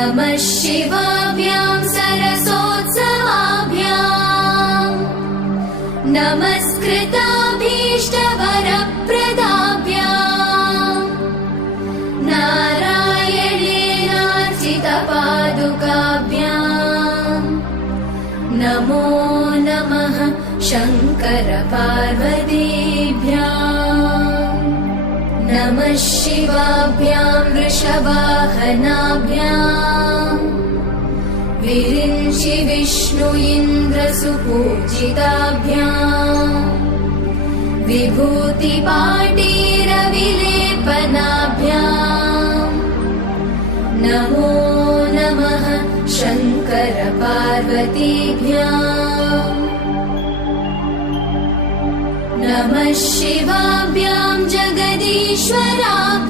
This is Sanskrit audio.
नमः शिवाभ्यां सरसोत्सवाभ्याम् नमस्कृताभीष्टवरप्रदाभ्याम् नारायणेनार्चितपादुकाभ्याम् नमो नमः शङ्करपार्वतीभ्याम् नमः शिवाभ्यां वृषवाहनाभ्याम् विरिञ्चि विष्णु इन्द्रसुपूजिताभ्याम् विभूतिपाटीरविलेपनाभ्याम् नमो नमः शङ्करपार्वतीभ्याम् नमः शिवाभ्यां जगदीश्वराभ्याम्